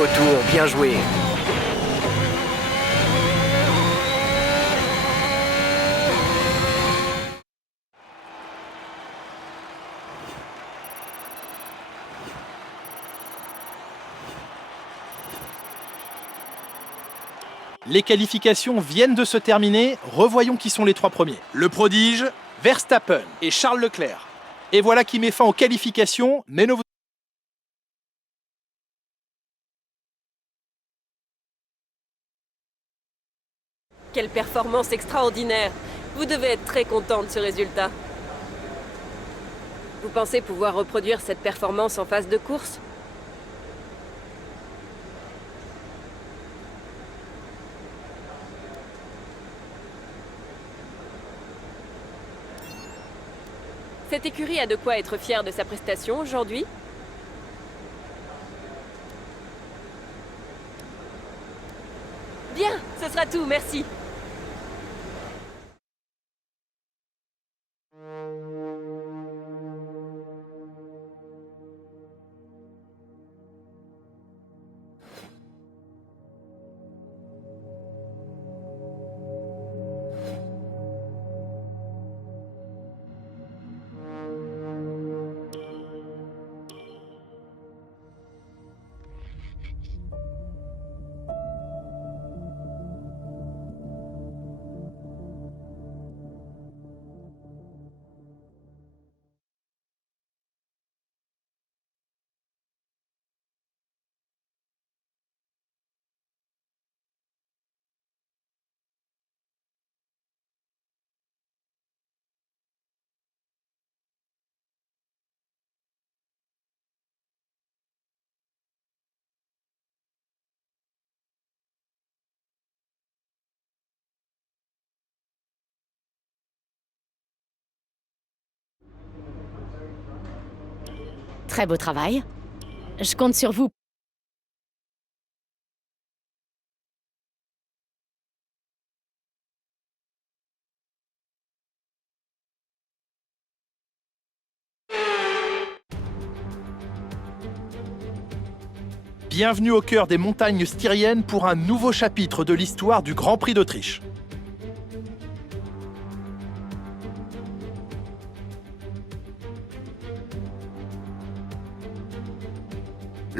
beau tour, bien joué. Les qualifications viennent de se terminer, revoyons qui sont les trois premiers. Le prodige, Verstappen et Charles Leclerc. Et voilà qui met fin aux qualifications, mais ne vous... Quelle performance extraordinaire! Vous devez être très content de ce résultat. Vous pensez pouvoir reproduire cette performance en phase de course? Cette écurie a de quoi être fière de sa prestation aujourd'hui. Bien, ce sera tout, merci. Très beau travail. Je compte sur vous. Bienvenue au cœur des montagnes styriennes pour un nouveau chapitre de l'histoire du Grand Prix d'Autriche.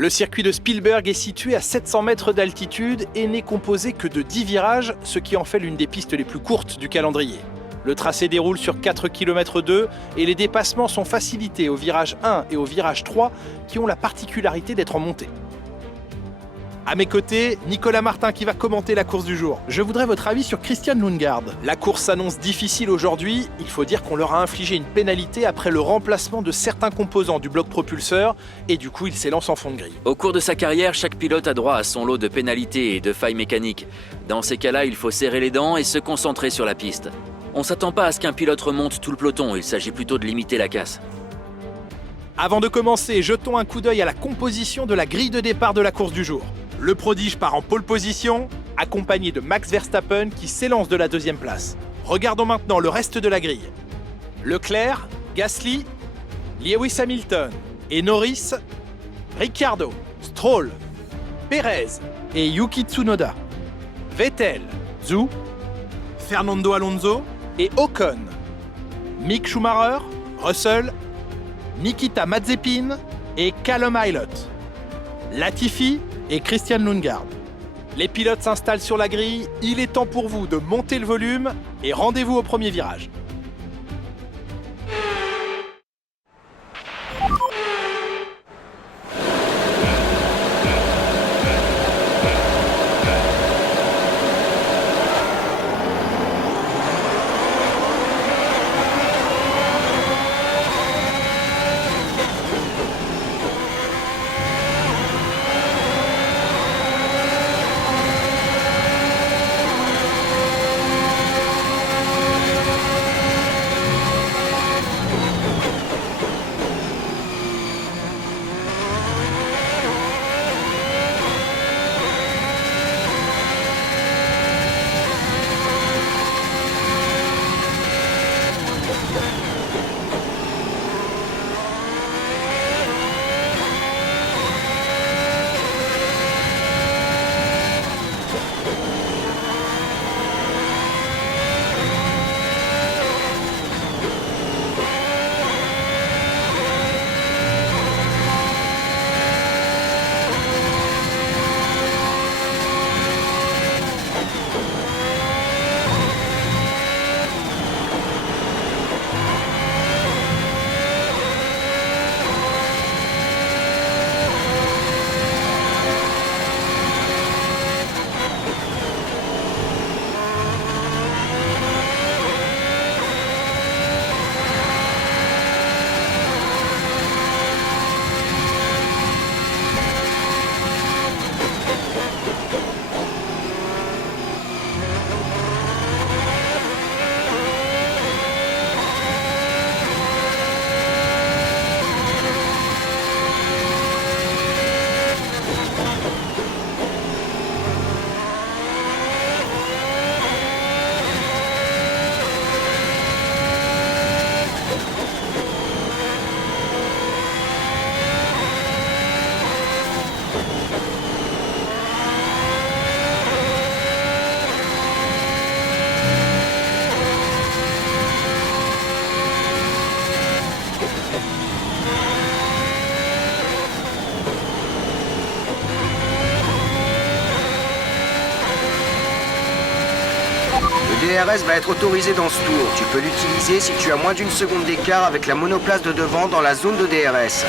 Le circuit de Spielberg est situé à 700 mètres d'altitude et n'est composé que de 10 virages, ce qui en fait l'une des pistes les plus courtes du calendrier. Le tracé déroule sur 4 km 2 et les dépassements sont facilités au virage 1 et au virage 3 qui ont la particularité d'être en montée. À mes côtés, Nicolas Martin qui va commenter la course du jour. Je voudrais votre avis sur Christian Lundgaard. La course s'annonce difficile aujourd'hui, il faut dire qu'on leur a infligé une pénalité après le remplacement de certains composants du bloc propulseur et du coup il s'élance en fond de grille. Au cours de sa carrière, chaque pilote a droit à son lot de pénalités et de failles mécaniques. Dans ces cas-là, il faut serrer les dents et se concentrer sur la piste. On s'attend pas à ce qu'un pilote remonte tout le peloton, il s'agit plutôt de limiter la casse. Avant de commencer, jetons un coup d'œil à la composition de la grille de départ de la course du jour. Le prodige part en pole position, accompagné de Max Verstappen qui s'élance de la deuxième place. Regardons maintenant le reste de la grille. Leclerc, Gasly, Lewis Hamilton et Norris, Ricciardo, Stroll, Perez et Yuki Tsunoda, Vettel, Zhou, Fernando Alonso et Ocon, Mick Schumacher, Russell, Nikita Mazepin et Callum Ilott, Latifi et Christian Lundgaard. Les pilotes s'installent sur la grille, il est temps pour vous de monter le volume et rendez-vous au premier virage. DRS va être autorisé dans ce tour. Tu peux l'utiliser si tu as moins d'une seconde d'écart avec la monoplace de devant dans la zone de DRS.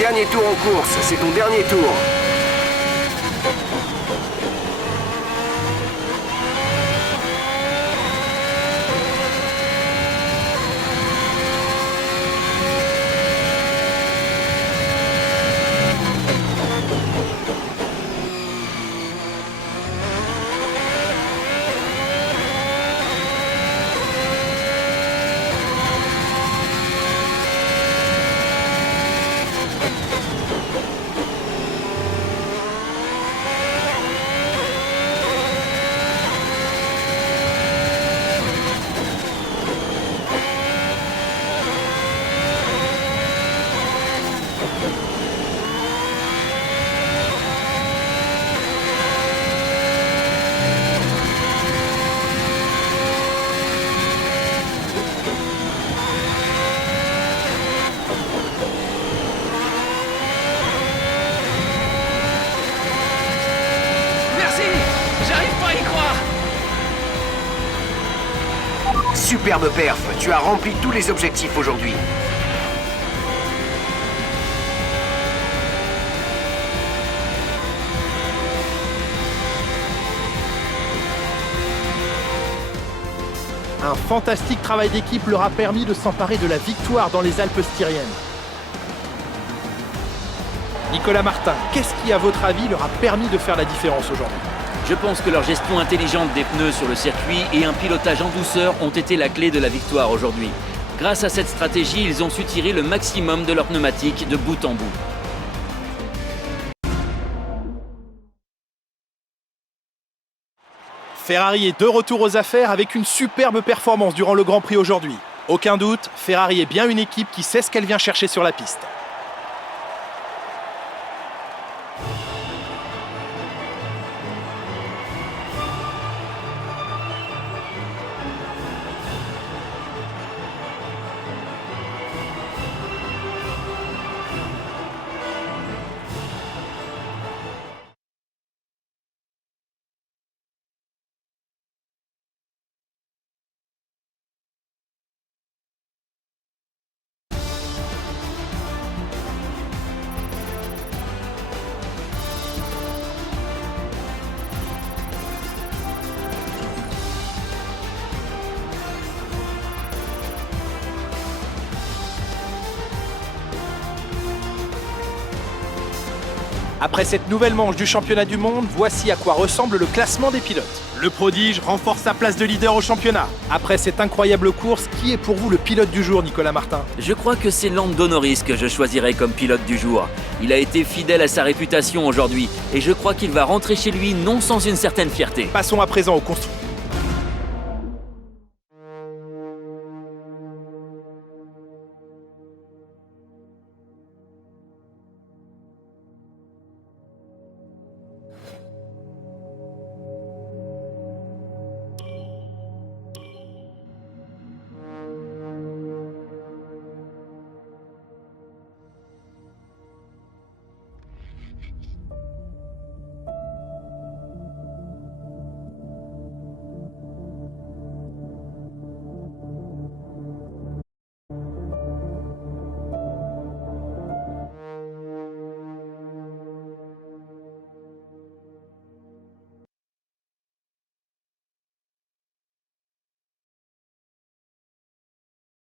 Dernier tour en course, c'est ton dernier tour. Superbe perf, tu as rempli tous les objectifs aujourd'hui. Un fantastique travail d'équipe leur a permis de s'emparer de la victoire dans les Alpes styriennes. Nicolas Martin, qu'est-ce qui, à votre avis, leur a permis de faire la différence aujourd'hui ? Je pense que leur gestion intelligente des pneus sur le circuit et un pilotage en douceur ont été la clé de la victoire aujourd'hui. Grâce à cette stratégie, ils ont su tirer le maximum de leurs pneumatiques de bout en bout. Ferrari est de retour aux affaires avec une superbe performance durant le Grand Prix aujourd'hui. Aucun doute, Ferrari est bien une équipe qui sait ce qu'elle vient chercher sur la piste. Après cette nouvelle manche du championnat du monde, voici à quoi ressemble le classement des pilotes. Le prodige renforce sa place de leader au championnat. Après cette incroyable course, qui est pour vous le pilote du jour, Nicolas Martin? Je crois que c'est Lando Norris que je choisirais comme pilote du jour. Il a été fidèle à sa réputation aujourd'hui et je crois qu'il va rentrer chez lui non sans une certaine fierté. Passons à présent aux constructeurs.